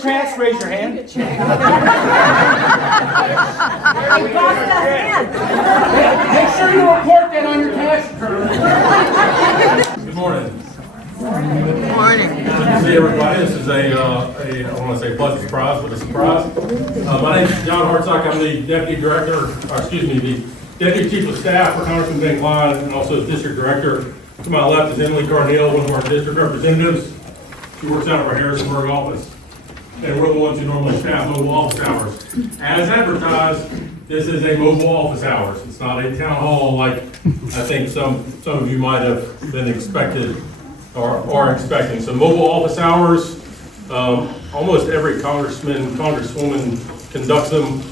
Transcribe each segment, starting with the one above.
Democrats, raise your hand. Make sure you report that on your tax return. Good morning. Good morning. Good to see everybody. This is I don't want to say pleasant surprise, but a surprise. My name is John Hartsock. I'm the Deputy Director, the Deputy Chief of Staff for Congressman Cline, and also the District Director. To my left is Emily Carneal, one of our district representatives. She works out of our Harrisonburg office. And we're the ones who normally staff mobile office hours. As advertised, this is a mobile office hours. It's not a town hall like I think some of you might have been expected or are expecting. So mobile office hours, almost every congressman, congresswoman conducts them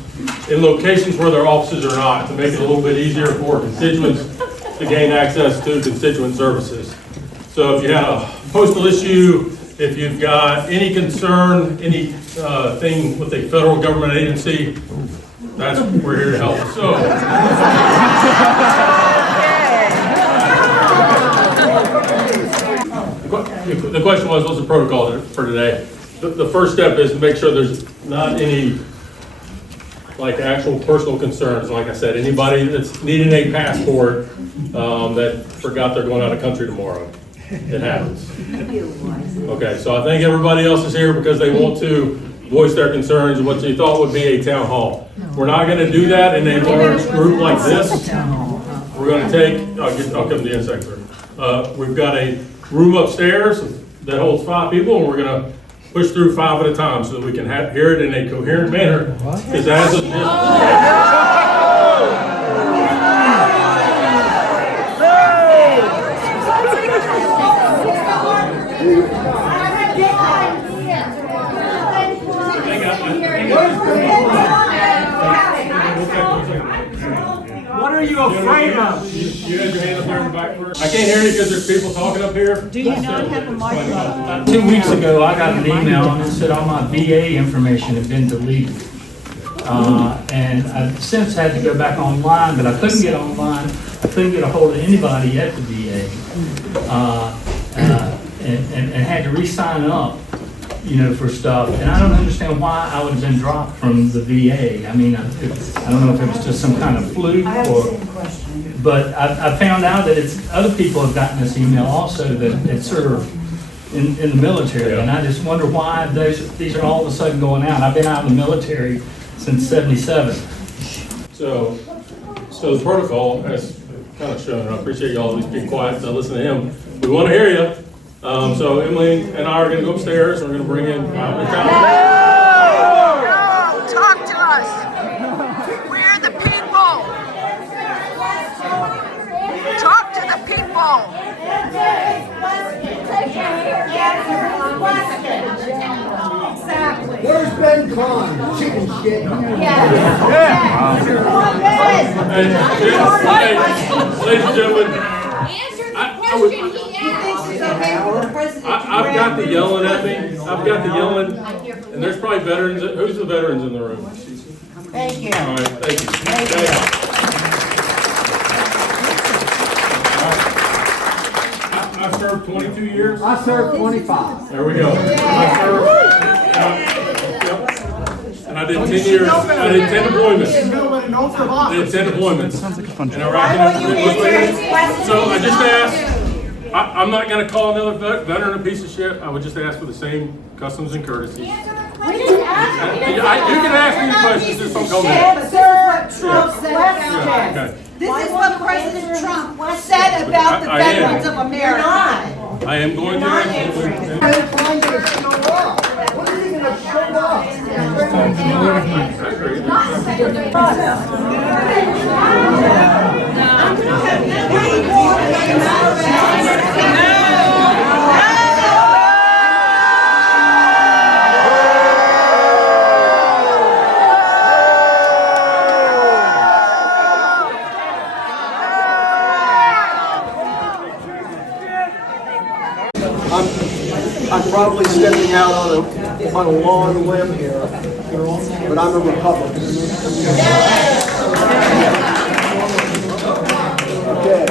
in locations where their offices are not, to make it a little bit easier for constituents to gain access to constituent services. So if you had a postal issue, if you've got any concern, any thing with a federal government agency, that's we're here to help. So the question was, what's the protocol for today? The first step is to make sure there's not any like actual personal concerns. Like I said, anybody that's needing a passport that forgot they're going out of country tomorrow. It happens. Okay, so I think everybody else is here because they want to voice their concerns and what they thought would be a town hall. We're not going to do that in a large group like this. We're going to take, I'll come to the insect room. We've got a room upstairs that holds 5 people, and we're going to push through 5 at a time so that we can hear it in a coherent manner. Because as of What are you afraid of? You had your hand up there in the back first. I can't hear you because there's people talking up here. Do you not have a microphone? About 2 weeks ago, I got an email and it said all my VA information had been deleted. And I've since had to go back online, but I couldn't get online. I couldn't get a hold of anybody at the VA. And had to re-sign up, for stuff. And I don't understand why I would have been dropped from the VA. I mean, I don't know if it was just some kind of fluke but I found out that other people have gotten this email also that serve in the military. And I just wonder why these are all of a sudden going out. I've been out in the military since '77. So the protocol has kind of shown. I appreciate y'all at least being quiet to listen to him. We want to hear you. So Emily and I are going to go upstairs. We're going to bring in. No! Talk to us. We're the people. Talk to the people. Where's Ben Cline? Chicken shit. Ladies and gentlemen, I've got the yelling at me. I've got the yelling, and there's probably veterans. Who's the veterans in the room? Thank you. All right, thank you. I served 22 years. I served 25. There we go. I served. And I did 10 years. I did 10 deployments. I did 10 deployments. Sounds like a fun job. So I just asked. I'm not going to call another veteran a piece of shit. I would just ask for the same customs and courtesies. You can ask me the questions, just don't call me. Okay. This is what President Trump said about the veterans of America. I am going to answer. Ben Cline did a show up. What is he going to show up? I'm probably stepping out on a long limb here, but I'm a Republican. Okay,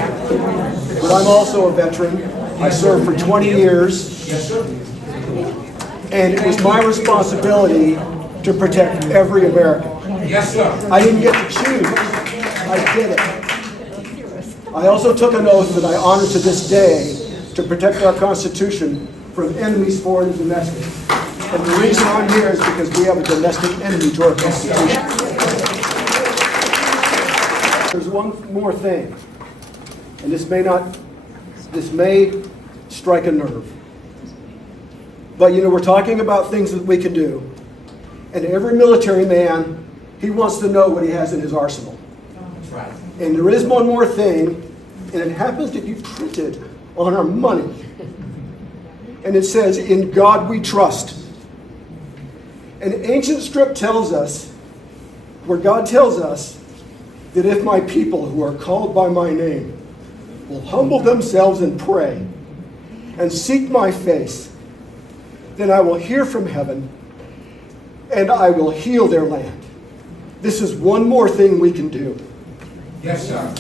but I'm also a veteran. I served for 20 years. And it was my responsibility to protect every American. Yes, sir. I didn't get to choose. I did it. I also took an oath that I honor to this day to protect our Constitution from enemies, foreign and domestic. And the reason I'm here is because we have a domestic enemy to our Constitution. There's one more thing, and this may strike a nerve. But you know, we're talking about things that we can do. And every military man, he wants to know what he has in his arsenal. That's right. And there is one more thing, and it happens to be printed on our money. And it says, "In God we trust." An ancient script tells us, where God tells us, that if my people who are called by my name will humble themselves and pray and seek my face, then I will hear from heaven and I will heal their land. This is one more thing we can do. Yes, sir.